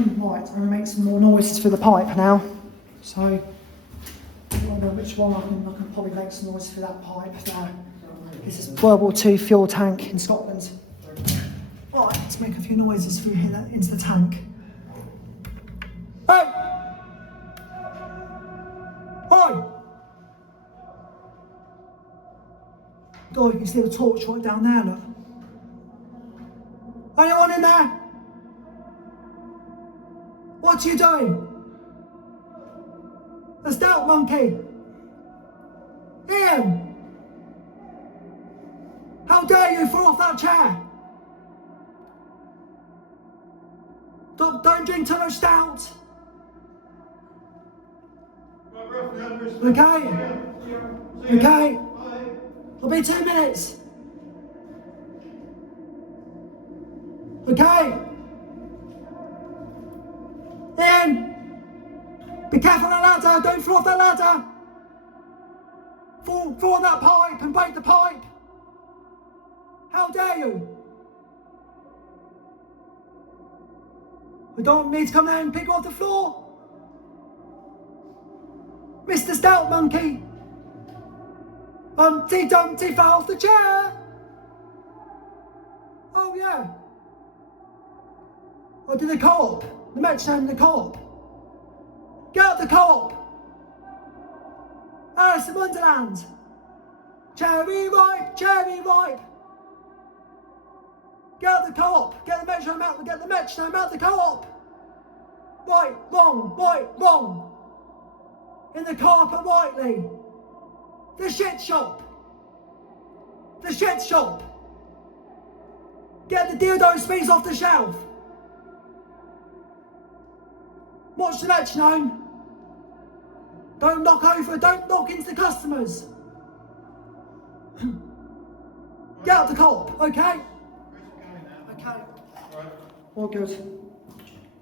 Right, I'm going to make some more noises for the pipe now. So, I don't know which one I can probably make some noise for that pipe now. This is World War II fuel tank in Scotland. Right, let's make a few noises for you here into the tank. Hey! Hi! Oh, you can see the torch right down there, look. Anyone in there? What are you doing? The stout monkey! Ian! How dare you fall off that chair? Don't drink too much stout! Okay? Okay? It'll be 2 minutes! Okay? Ian! Be careful on that ladder, don't fall off that ladder! Fall on that pipe and break the pipe! How dare you! You don't want me to come down and pick you off the floor? Mr. Stout Monkey! Humpty Dumpty fell off the chair! Oh yeah! Or did the co-op? The metronome, the co-op? Get out the co-op! Alice in Wonderland! Cherry ripe, cherry ripe! Get out the co-op! Get the metronome out, get the metronome out the co-op! Right, wrong! In the co-op at Whiteley! The shit shop! The shit shop! Get the dildo space off the shelf! Watch the metronome! Don't knock into the customers! Get out the co-op, okay? Okay. All good.